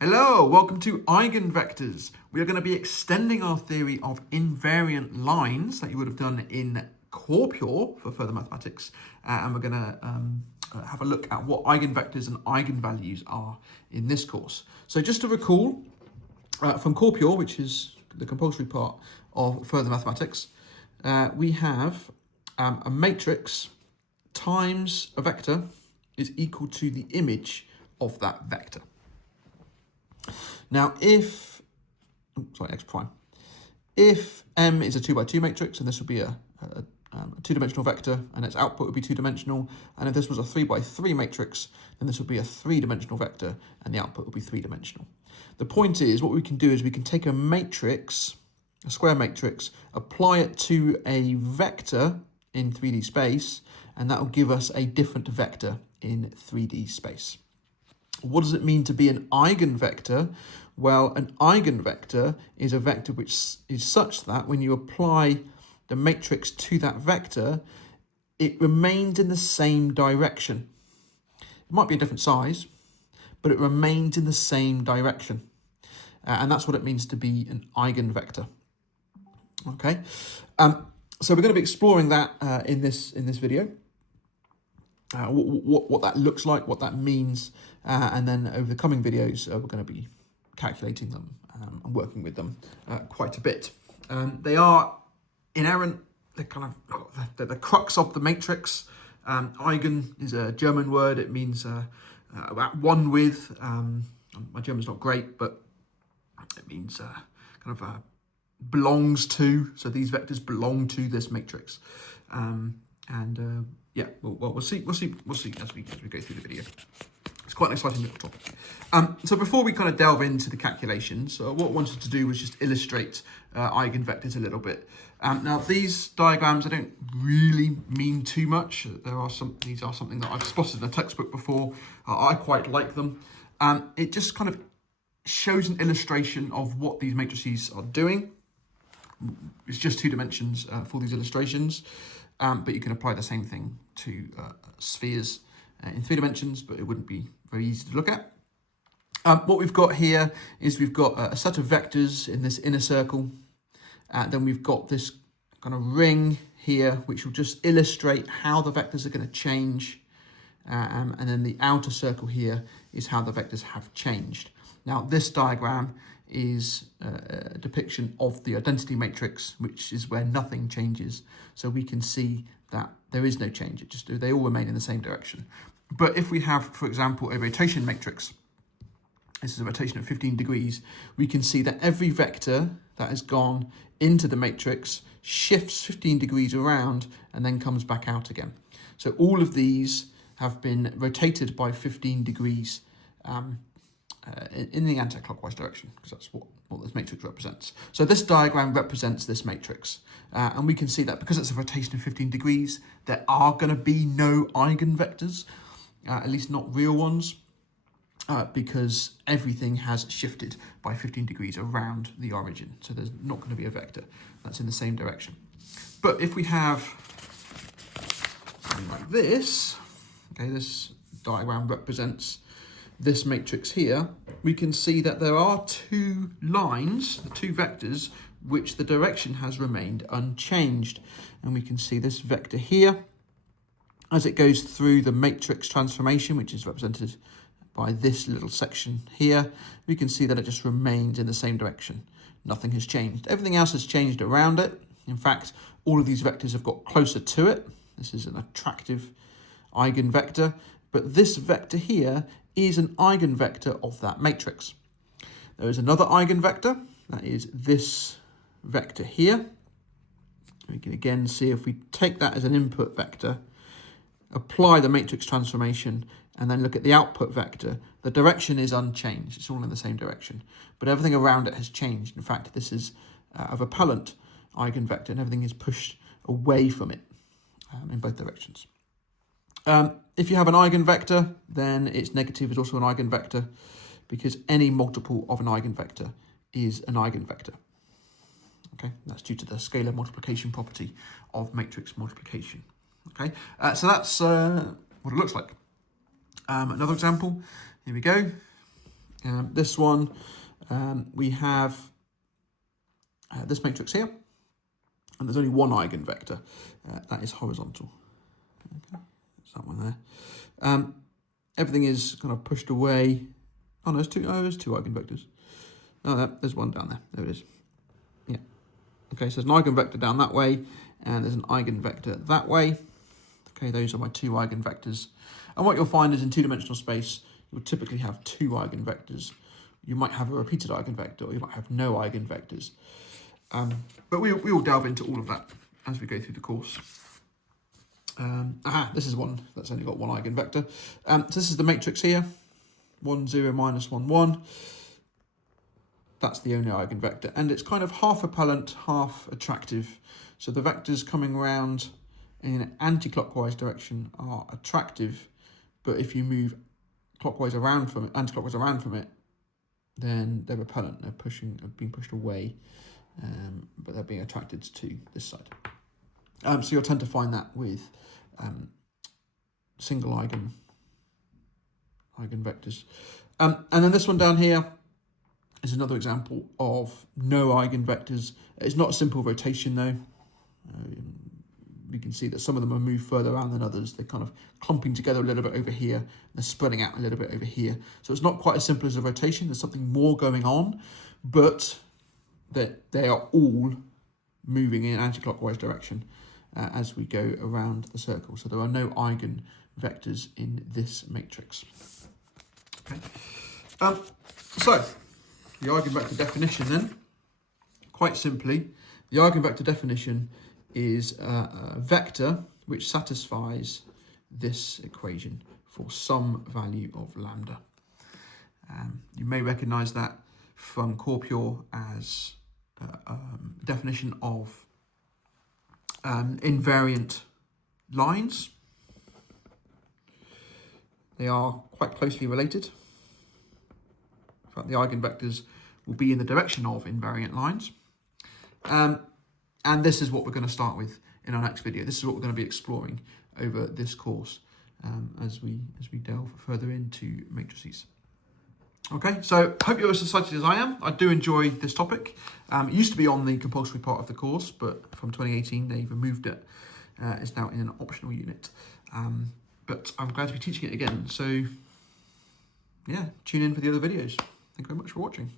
Hello, welcome to Eigenvectors. We are going to be extending our theory of invariant lines that you would have done in Corpure for further mathematics, and we're going to have a look at what eigenvectors and eigenvalues are in this course. So just to recall, from Corpure, which is the compulsory part of further mathematics, we have a matrix times a vector is equal to the image of that vector. Now, if x prime, if M is a 2 by 2 matrix, and this would be a two-dimensional vector, and its output would be two-dimensional, and if this was a 3 by 3 matrix, then this would be a three-dimensional vector, and the output would be three-dimensional. The point is, what we can do is we can take a matrix, a square matrix, apply it to a vector in 3D space, and that will give us a different vector in 3D space. What does it mean to be an eigenvector? Well, an eigenvector is a vector which is such that when you apply the matrix to that vector, it remains in the same direction. It might be a different size, but it remains in the same direction. And that's what it means to be an eigenvector. Okay, so we're going to be exploring that in this video. What that looks like, what that means, and then over the coming videos, we're going to be calculating them and working with them quite a bit. They are inerrant, they're kind of they're the crux of the matrix. Eigen is a German word, it means at one with. My German's not great, but it means belongs to, so these vectors belong to this matrix. Yeah, we'll see as we go through the video. It's quite an exciting little topic. So before we kind of delve into the calculations, what I wanted to do was just illustrate eigenvectors a little bit. Now these diagrams, I don't really mean too much. These are something that I've spotted in a textbook before. I quite like them. It just kind of shows an illustration of what these matrices are doing. It's just two dimensions for these illustrations. But you can apply the same thing to spheres in 3 dimensions, but it wouldn't be very easy to look at. What we've got here is we've got a set of vectors in this inner circle. Then we've got this kind of ring here, which will just illustrate how the vectors are going to change. And then the outer circle here is how the vectors have changed. Now, this diagram is a depiction of the identity matrix, which is where nothing changes. So we can see that there is no change. They all remain in the same direction. But if we have, for example, a rotation matrix, this is a rotation of 15 degrees, we can see that every vector that has gone into the matrix shifts 15 degrees around and then comes back out again. So all of these have been rotated by 15 degrees in the anti-clockwise direction, because that's what this matrix represents. So this diagram represents this matrix. And we can see that because it's a rotation of 15 degrees, there are going to be no eigenvectors, at least not real ones, because everything has shifted by 15 degrees around the origin. So there's not going to be a vector that's in the same direction. But if we have something like this, okay, this diagram represents this matrix here, we can see that there are two lines, the two vectors, which the direction has remained unchanged. And we can see this vector here, as it goes through the matrix transformation, which is represented by this little section here, we can see that it just remains in the same direction. Nothing has changed. Everything else has changed around it. In fact, all of these vectors have got closer to it. This is an attractive eigenvector, but this vector here is an eigenvector of that matrix. There is another eigenvector, that is this vector here. We can again see if we take that as an input vector, apply the matrix transformation, and then look at the output vector, the direction is unchanged. It's all in the same direction, but everything around it has changed. In fact, this is a repellent eigenvector, and everything is pushed away from it in both directions. If you have an eigenvector, then its negative is also an eigenvector, because any multiple of an eigenvector is an eigenvector. Okay, that's due to the scalar multiplication property of matrix multiplication. Okay, so that's what it looks like. Another example, here we go. This one, we have this matrix here, and there's only one eigenvector. That is horizontal. Okay, there's that one there. Everything is kind of pushed away. Oh, no, there's two eigenvectors. Oh, there's one down there. There it is. Yeah. Okay, so there's an eigenvector down that way, and there's an eigenvector that way. Okay, those are my two eigenvectors. And what you'll find is in two-dimensional space, you'll typically have two eigenvectors. You might have a repeated eigenvector, or you might have no eigenvectors. But we will delve into all of that as we go through the course. This is one that's only got one eigenvector. So this is the matrix here, 1, 0, minus 1, 1. That's the only eigenvector, and it's kind of half repellent, half attractive. So the vectors coming around in an anti-clockwise direction are attractive, but if you move clockwise around from it, anti-clockwise around from it, then they're repellent. They're being pushed away, but they're being attracted to this side. So you'll tend to find that with single eigenvectors. And then this one down here is another example of no eigenvectors. It's not a simple rotation though. You can see that some of them are moved further around than others. They're kind of clumping together a little bit over here. They're spreading out a little bit over here. So it's not quite as simple as a rotation. There's something more going on, but that they are all moving in an anti-clockwise direction as we go around the circle. So there are no eigenvectors in this matrix. Okay. So the eigenvector definition then, quite simply, the eigenvector definition is a vector which satisfies this equation for some value of lambda. You may recognize that from Corpure as definition of invariant lines. They are quite closely related. In fact, the eigenvectors will be in the direction of invariant lines. And this is what we're going to start with in our next video. This is what we're going to be exploring over this course as we delve further into matrices. Okay, so hope you're as excited as I am. I do enjoy this topic. It used to be on the compulsory part of the course, but from 2018 they removed it. It's now in an optional unit. But I'm glad to be teaching it again. So yeah, tune in for the other videos. Thank you very much for watching.